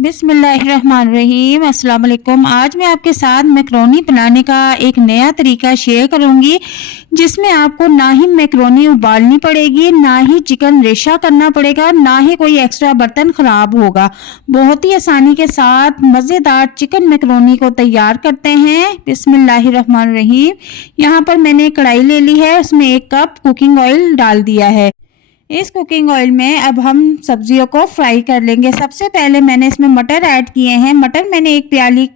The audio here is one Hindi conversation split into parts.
बिस्मिल्लाहिर्रहमानिर्रहीम। अस्सलाम वालेकुम। आज मैं आपके साथ मैकरोनी बनाने का एक नया तरीका शेयर करूंगी, जिसमें आपको ना ही मैकरोनी उबालनी पड़ेगी, ना ही चिकन रेशा करना पड़ेगा, ना ही कोई एक्स्ट्रा बर्तन ख़राब होगा। बहुत ही आसानी के साथ मज़ेदार चिकन मैकरोनी को तैयार करते हैं। बिस्मिल्लाहिर्रहमानिर्रहीम। यहाँ पर मैंने कढ़ाई ले ली है, उसमें 1 कप कुकिंग ऑयल डाल दिया है। इस कुकिंग ऑयल में अब हम सब्जियों को फ्राई कर लेंगे। सबसे पहले मैंने इसमें मटर ऐड किए हैं। मटर मैंने 1 प्याली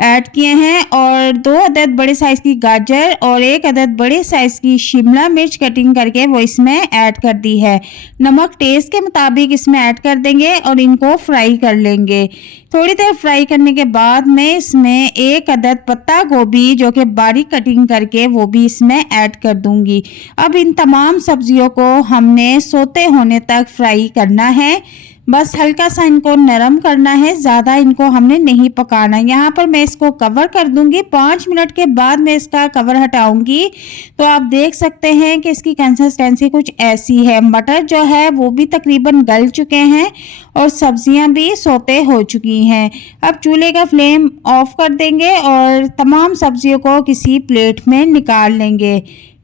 ऐड किए हैं और 2 अदद बड़े साइज़ की गाजर और 1 अदद बड़े साइज़ की शिमला मिर्च कटिंग करके वो इसमें ऐड कर दी है। नमक टेस्ट के मुताबिक इसमें ऐड कर देंगे और इनको फ्राई कर लेंगे। थोड़ी देर फ्राई करने के बाद मैं इसमें 1 अदद पत्ता गोभी जो कि बारीक कटिंग करके वो भी इसमें ऐड कर दूंगी। अब इन तमाम सब्जियों को हमने सोते होने तक फ्राई करना है। बस हल्का सा इनको नरम करना है, ज़्यादा इनको हमने नहीं पकाना। यहाँ पर मैं इसको कवर कर दूंगी। 5 मिनट के बाद मैं इसका कवर हटाऊंगी तो आप देख सकते हैं कि इसकी कंसिस्टेंसी कुछ ऐसी है। मटर जो है वो भी तकरीबन गल चुके हैं और सब्जियां भी सोते हो चुकी हैं। अब चूल्हे का फ्लेम ऑफ कर देंगे और तमाम सब्जियों को किसी प्लेट में निकाल लेंगे।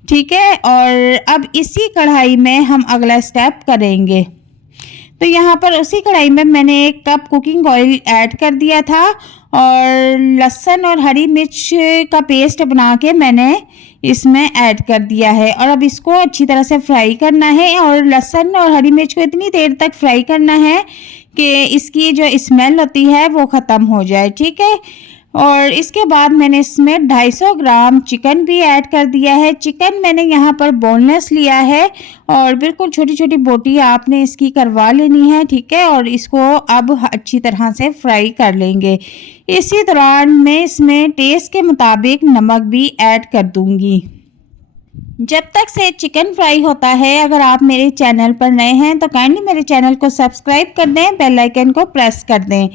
ठीक है, और अब इसी कढ़ाई में हम अगला स्टेप करेंगे। तो यहाँ पर उसी कढ़ाई में मैंने 1 कप कुकिंग ऑयल ऐड कर दिया था और लहसुन और हरी मिर्च का पेस्ट बना के मैंने इसमें ऐड कर दिया है। और अब इसको अच्छी तरह से फ्राई करना है और लहसुन और हरी मिर्च को इतनी देर तक फ्राई करना है कि इसकी जो स्मेल होती है वो ख़त्म हो जाए। ठीक है, और इसके बाद मैंने इसमें 250 ग्राम चिकन भी ऐड कर दिया है। चिकन मैंने यहाँ पर बोनलेस लिया है और बिल्कुल छोटी छोटी बोटी आपने इसकी करवा लेनी है। ठीक है, और इसको अब अच्छी तरह से फ्राई कर लेंगे। इसी दौरान मैं इसमें टेस्ट के मुताबिक नमक भी ऐड कर दूंगी। जब तक से चिकन फ्राई होता है, अगर आप मेरे चैनल पर नए हैं तो काइंडली मेरे चैनल को सब्सक्राइब कर दें, बेल आइकन को प्रेस कर दें।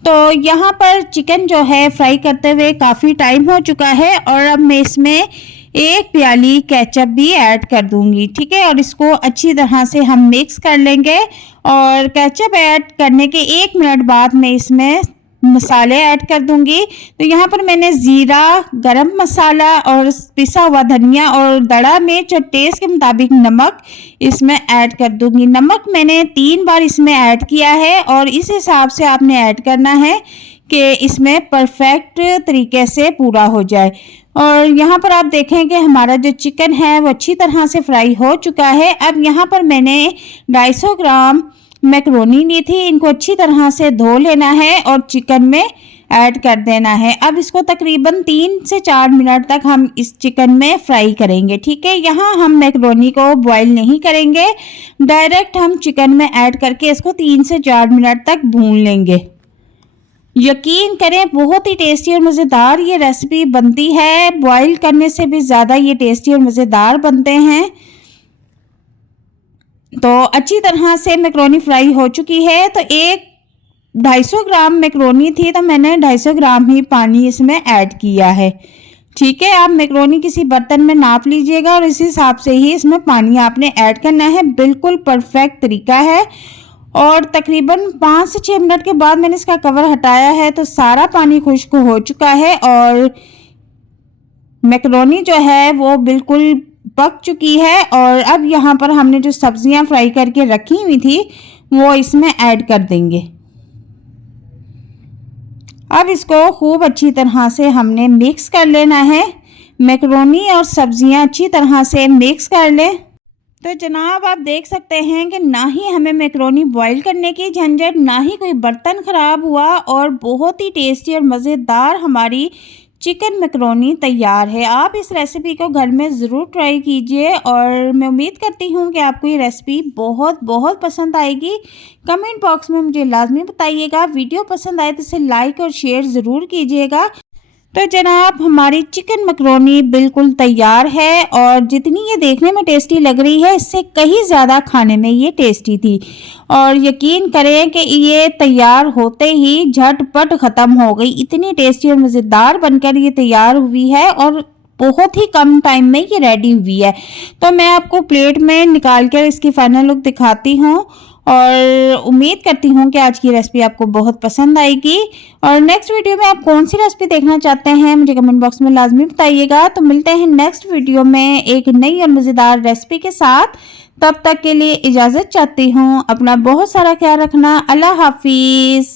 तो यहाँ पर चिकन जो है फ्राई करते हुए काफ़ी टाइम हो चुका है और अब मैं इसमें 1 प्याली केचप भी ऐड कर दूंगी। ठीक है, और इसको अच्छी तरह से हम मिक्स कर लेंगे। और केचप ऐड करने के 1 मिनट बाद मैं इसमें मसाले ऐड कर दूंगी। तो यहाँ पर मैंने ज़ीरा, गरम मसाला और पिसा हुआ धनिया और दड़ा मिर्च और टेस्ट के मुताबिक नमक इसमें ऐड कर दूंगी। नमक मैंने 3 बार इसमें ऐड किया है और इस हिसाब से आपने ऐड करना है कि इसमें परफेक्ट तरीके से पूरा हो जाए। और यहाँ पर आप देखें कि हमारा जो चिकन है वो अच्छी तरह से फ्राई हो चुका है। अब यहाँ पर मैंने 250 ग्राम मैकरोनी ली थी, इनको अच्छी तरह से धो लेना है और चिकन में ऐड कर देना है। अब इसको तकरीबन 3 से 4 मिनट तक हम इस चिकन में फ्राई करेंगे। ठीक है, यहाँ हम मैकरोनी को बॉईल नहीं करेंगे, डायरेक्ट हम चिकन में ऐड करके इसको 3 से 4 मिनट तक भून लेंगे। यकीन करें बहुत ही टेस्टी और मज़ेदार ये रेसिपी बनती है। बॉईल करने से भी ज़्यादा ये टेस्टी और मज़ेदार बनते हैं। तो अच्छी तरह से मैकरोनी फ्राई हो चुकी है। तो 250 ग्राम मैकरोनी थी तो मैंने 250 ग्राम ही पानी इसमें ऐड किया है। ठीक है, आप मैकरोनी किसी बर्तन में नाप लीजिएगा और इस हिसाब से ही इसमें पानी आपने ऐड करना है। बिल्कुल परफेक्ट तरीका है। और तकरीबन 5 से 6 मिनट के बाद मैंने इसका कवर हटाया है तो सारा पानी खुश्क हो चुका है और मैकरोनी जो है वो बिल्कुल पक चुकी है। और अब यहाँ पर हमने जो सब्जियां फ्राई करके रखी हुई थी वो इसमें ऐड कर देंगे। अब इसको खूब अच्छी तरह से हमने मिक्स कर लेना है। मैकरोनी और सब्जियां अच्छी तरह से मिक्स कर लें। तो जनाब आप देख सकते हैं कि ना ही हमें मैकरोनी बॉईल करने की झंझट, ना ही कोई बर्तन ख़राब हुआ और बहुत ही टेस्टी और मज़ेदार हमारी चिकन मैकरोनी तैयार है। आप इस रेसिपी को घर में ज़रूर ट्राई कीजिए और मैं उम्मीद करती हूँ कि आपको ये रेसिपी बहुत बहुत पसंद आएगी। कमेंट बॉक्स में मुझे लाजमी बताइएगा। वीडियो पसंद आए तो इसे लाइक और शेयर ज़रूर कीजिएगा। तो जनाब हमारी चिकन मैकरोनी बिल्कुल तैयार है और जितनी ये देखने में टेस्टी लग रही है इससे कहीं ज़्यादा खाने में ये टेस्टी थी। और यकीन करें कि ये तैयार होते ही झटपट ख़त्म हो गई। इतनी टेस्टी और मज़ेदार बनकर ये तैयार हुई है और बहुत ही कम टाइम में ये रेडी हुई है। तो मैं आपको प्लेट में निकाल कर इसकी फाइनल लुक दिखाती हूँ और उम्मीद करती हूँ कि आज की रेसिपी आपको बहुत पसंद आएगी। और नेक्स्ट वीडियो में आप कौन सी रेसिपी देखना चाहते हैं मुझे कमेंट बॉक्स में लाजमी बताइएगा। तो मिलते हैं नेक्स्ट वीडियो में एक नई और मज़ेदार रेसिपी के साथ। तब तक के लिए इजाज़त चाहती हूँ। अपना बहुत सारा ख्याल रखना। अल्लाह हाफिज़।